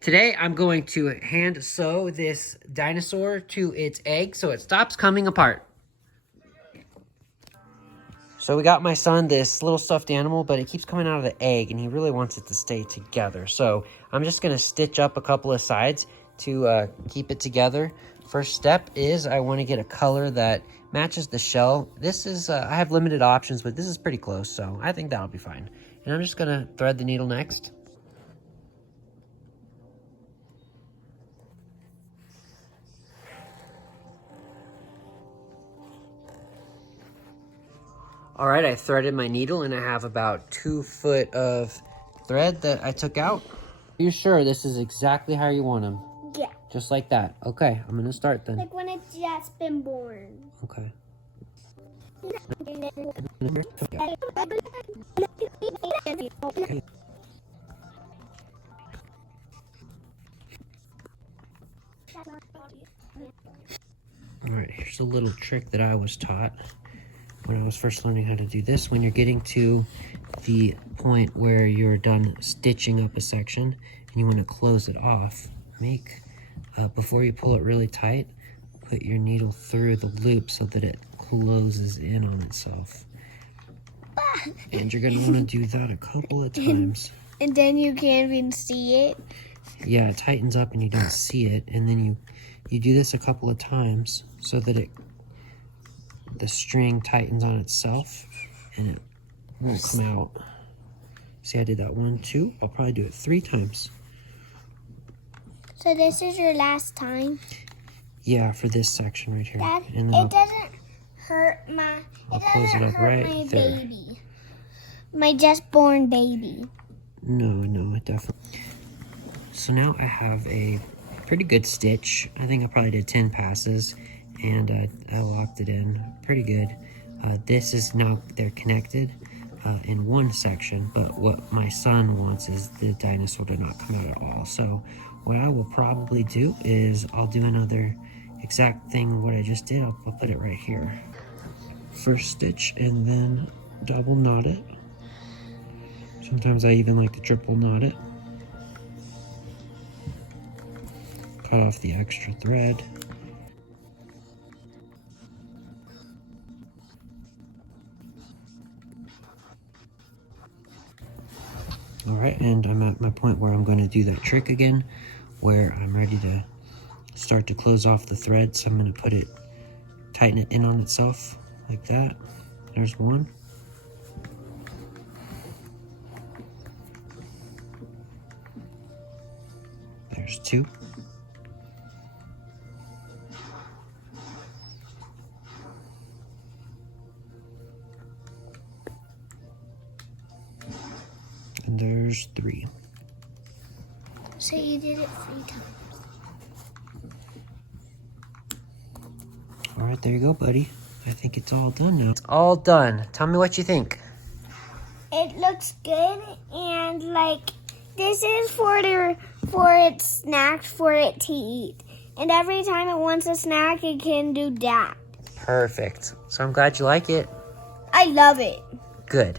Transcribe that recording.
Today, I'm going to hand sew this dinosaur to its egg so it stops coming apart. So we got my son this little stuffed animal, but it keeps coming out of the egg, and he really wants it to stay together. So I'm just going to stitch up a couple of sides to keep it together. First step is I want to get a color that matches the shell. This is, I have limited options, but this is pretty close, so I think that'll be fine. And I'm just going to thread the needle next. All right, I threaded my needle and I have about 2 foot of thread that I took out. Are you sure this is exactly how you want them? Yeah. Just like that. Okay, I'm gonna start then. Like when it's just been born. Okay. Okay. All right, here's a little trick that I was taught when I was first learning how to do this. When you're getting to the point where you're done stitching up a section and you want to close it off, before you pull it really tight, put your needle through the loop so that it closes in on itself. And you're going to want to do that a couple of times. And then you can't even see it. Yeah, it tightens up and you don't see it. And then you do this a couple of times so that the string tightens on itself and it won't come out. See, I did that 1, 2. I'll probably do it 3 times. So this is your last time? Yeah, for this section right here. Dad, and it doesn't hurt my right there. baby. My just born baby. No, it definitely. So now I have a pretty good stitch. I think I probably did 10 passes and I locked it in pretty good. This is now, they're connected in one section, but what my son wants is the dinosaur to not come out at all. So what I will probably do is I'll do another exact thing what I just did. I'll put it right here. First stitch and then double knot it. Sometimes I even like to triple knot it. Cut off the extra thread. All right, and I'm at my point where I'm going to do that trick again, where I'm ready to start to close off the thread. So I'm going to tighten it in on itself like that. There's one. There's 2. And there's 3. So you did it 3 times. All right, there you go, buddy. I think it's all done now. It's all done. Tell me what you think. It looks good, and like this is for its snack for it to eat. And every time it wants a snack, it can do that. Perfect. So I'm glad you like it. I love it. Good.